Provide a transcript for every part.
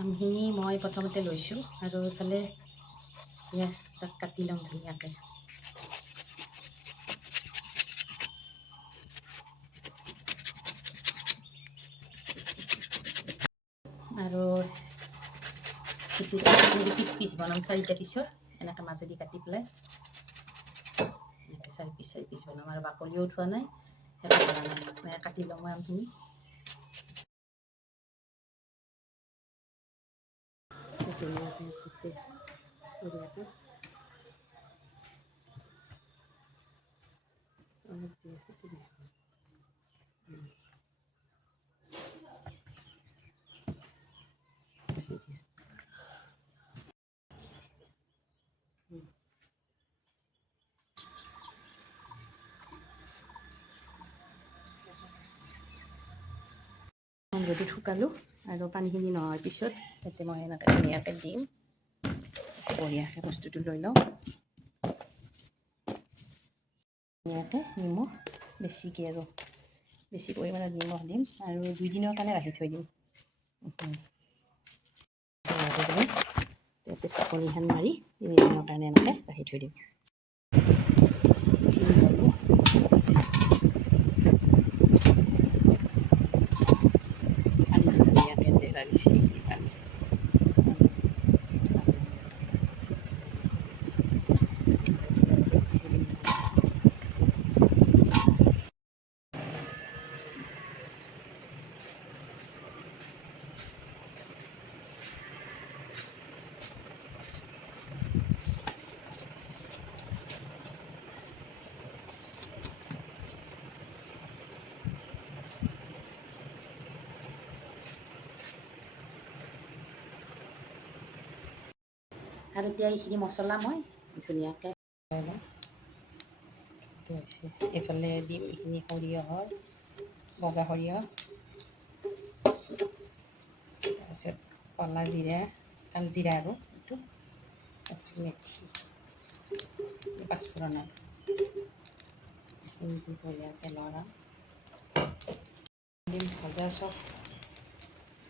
আমখিনি মই প্ৰথমতে লৈছোঁ আৰু এইফালে তাক কাটি ল'ম ধুনীয়াকৈ। আৰু পিচ পিচ বনাম, 4টা পিচৰ এনেকৈ মাজেদি কাটি পেলাই এনেকৈ 4 পিচ বনাম। আৰু বাকলিও উঠোৱা নাই, একো কৰা নাই, এনেকৈ কাটি ল'ম মই আমখিনি। ৰ'দত শুকালোঁ আৰু পানীখিনি নোহোৱাৰ পিছত তাতে মই এনেকৈ ধুনীয়াকৈ দিম। বঢ়িয়াকৈ বস্তুটো লৈ লওঁ। ধুনীয়াকৈ নিমখ বেছিকৈ আৰু বেছি পৰিমাণত নিমখ দিম আৰু 2 দিনৰ কাৰণে ৰাখি থৈ দিম। তাতে ঢাকনিখন মাৰি 3 দিনৰ কাৰণে এনেকৈ ৰাখি থৈ দিম। আৰু এতিয়া এইখিনি মছলা মই ধুনীয়াকৈ লওঁ। এইফালে দিম এইখিনি সৰিয়হৰ, বগা সৰিয়হ, তাৰপিছত ক'লা জিৰা, কালজিৰা আৰু এইটো মেথি, পাঁচফোৰণ এইখিনি দি বঢ়িয়াকৈ লৰাম। দিম ভজা চব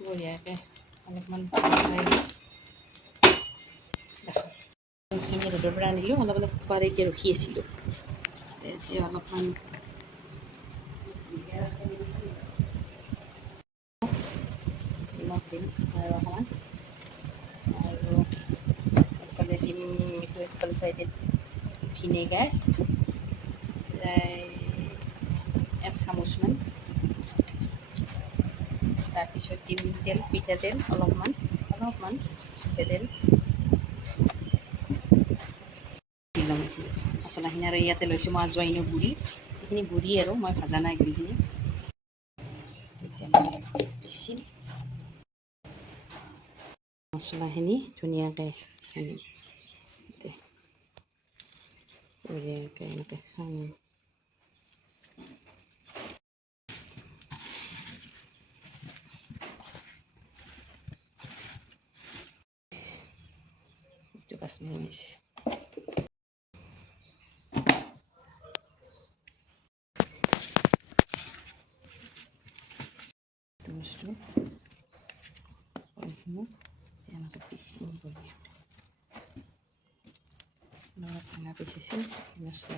বঢ়িয়াকৈ অলপমান এইখিনি ৰ'দৰ পৰা আনিলোঁ, অলপ অলপ শুকাই এতিয়া ৰখি আছিলোঁ। এতিয়া অলপমান নিমখ দিম আৰু অকণমান, আৰু এইফালে দিম এইফালে চাইডে ভিনেগাৰ প্ৰায় 1 চামুচমান। তাৰপিছত দিম তেল, মিঠাতেল অলপমান মিঠাতেল দি ল'ম মছলাখিনি। আৰু ইয়াতে লৈছোঁ মই আজৱাইনৰ গুড়ি, এইখিনি গুড়ি আৰু মই ভাজা নাই গুড়িখিনি। তেতিয়া মই পিচিম মছলাখিনি ধুনীয়াকৈ সানিম, ধুনীয়াকৈ এনেকৈ সানিম। কাশ্মীৰ বস্তু এনেকৈ পিচিম বঢ়িয়াকৈ পিচিছিল মছলা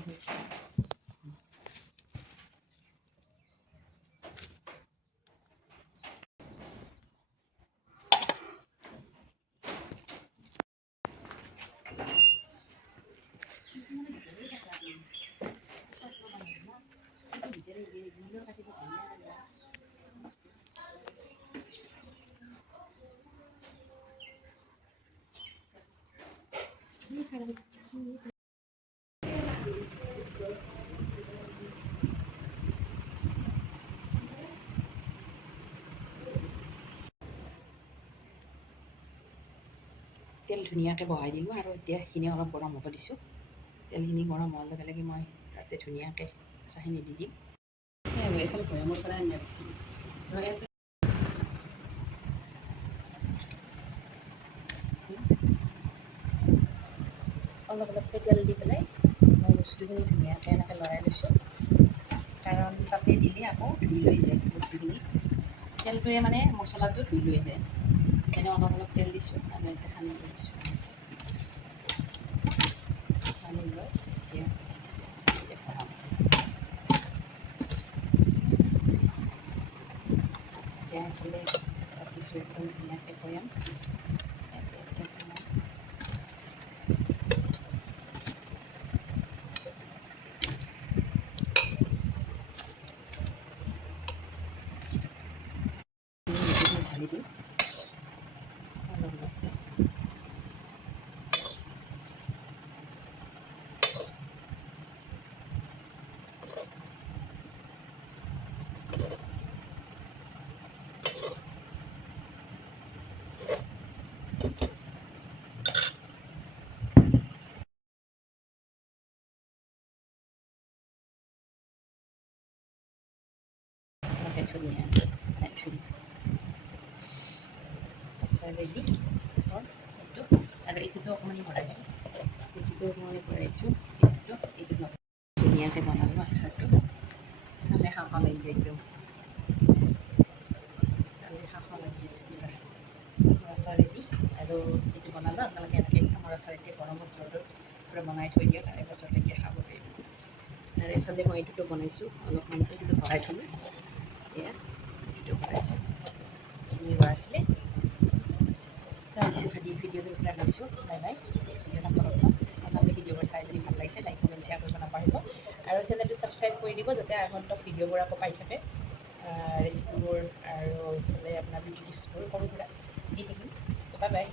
তেল ধুনীয়াকৈ বহাই দিলোঁ আৰু এতিয়া সেইখিনি অলপ গৰম হ'ব দিছোঁ। তেলখিনি গৰম হোৱাৰ লগে লগে মই তাতে ধুনীয়াকৈ চাহখিনি দি দিম। এখন ভৈয়ামৰ পৰা আনি ৰাখিছিলোঁ। অলপ অলপকৈ তেল দি পেলাই মই বস্তুখিনি ধুনীয়াকৈ এনেকৈ লৰাই লৈছোঁ, কাৰণ তাতে দিলে আকৌ ধুই লৈ যায় বস্তুখিনি। তেলটোৱে মানে মছলাটো ধুই লৈ যায়। এনে অলপ অলপ তেল দিছোঁ আৰু এতিয়া সানি দিছোঁ সানি লৈ এতিয়া ভৰাম এতিয়া এইফালে ৰাখিছোঁ একদম ধুনীয়াকৈ বৈয়াম ঢালি দিওঁ ধুনীয়া ৰেডি হ'ল এইটো আৰু এইটোতো অকণমান ভৰাইছোঁ এইটোতো অকণমান ভৰাইছোঁ এইটো ধুনীয়াকৈ বনালোঁ আচাৰটো চালে খাব লাগি যায় একদম চালে খাব লাগি আছে পুৰা আচাৰ ৰেডি আৰু এইটো বনালোঁ আপোনালোকে এনেকৈ আমৰ আচাৰ এতিয়া গৰমত জলটো পূৰা বনাই থৈ দিয়ক তাৰে পাছত এতিয়া খাব পাৰিব আৰু এইফালে মই এইটোতো বনাইছোঁ অলপমান এইটোতো ভৰাই থ'লোঁ এতিয়া এইটোতো ভৰাইছোঁ এইখিনি ভৰাইছিলে ভিডিঅ'টো পৰা লৈছোঁ বাই বাই নেক্সট ভিডিঅ' নাপাব আপোনালোকে ভিডিঅ'বোৰ চাই যদি ভাল লাগিছে লাইক কমেণ্ট শ্বেয়াৰ কৰিব নাপাহৰিব আৰু চেনেলটো ছাবস্ক্ৰাইব কৰি দিব যাতে আগন্তুক ভিডিঅ'বোৰ আকৌ পাই থাকে ৰেচিপিবোৰ আৰু ইফালে আপোনাৰ বিউটি টিপছবোৰ সৰু সুৰা দি থাকিম বাই বাই